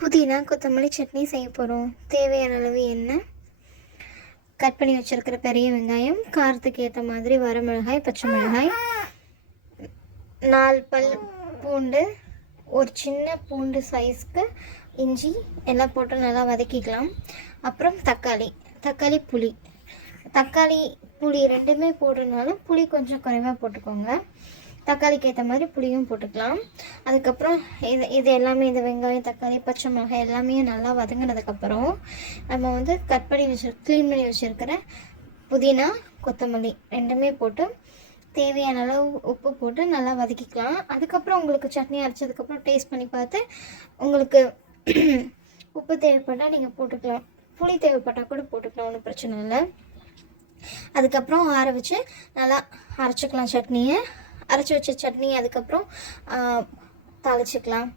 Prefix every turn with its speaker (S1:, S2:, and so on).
S1: புதினா கொத்தமல்லி சட்னி செய்ய போகிறோம் தேவையான அளவு எண்ணெய் கட் பண்ணி வச்சுருக்கிற பெரிய வெங்காயம் காரத்துக்கு ஏற்ற மாதிரி வரமிளகாய் பச்சை மிளகாய் நாலு பல் பூண்டு ஒரு சின்ன பூண்டு சைஸ்க்கு இஞ்சி எல்லாம் போட்டு நல்லா வதக்கிக்கலாம். அப்புறம் தக்காளி தக்காளி புளி. தக்காளி புளி ரெண்டுமே போடுறதுனால புளி கொஞ்சம் குறைவாக போட்டுக்கோங்க. தக்காளிக்கு ஏற்ற மாதிரி புளியும் போட்டுக்கலாம். அதுக்கப்புறம் இது இது எல்லாமே இந்த வெங்காயம் தக்காளி பச்சை மிளகாய் எல்லாமே நல்லா வதங்கினதுக்கப்புறம் நம்ம வந்து கட் பண்ணி வச்சு க்ளீன் பண்ணி வச்சுருக்கிற புதினா கொத்தமல்லி ரெண்டுமே போட்டு தேவையான அளவு உப்பு போட்டு நல்லா வதக்கிக்கலாம். அதுக்கப்புறம் உங்களுக்கு சட்னி அரைச்சதுக்கப்புறம் டேஸ்ட் பண்ணி பார்த்து உங்களுக்கு உப்பு தேவைப்பட்டால் நீங்கள் போட்டுக்கலாம். புளி தேவைப்பட்டால் கூட போட்டுக்கலாம் ஒன்றும் பிரச்சனை இல்லை. அதுக்கப்புறம் ஆற வச்சு நல்லா அரைச்சிக்கலாம் சட்னியை. அரைச்சி வச்ச சட்னி அதுக்கப்புறம் தாளிச்சிக்கலாம்.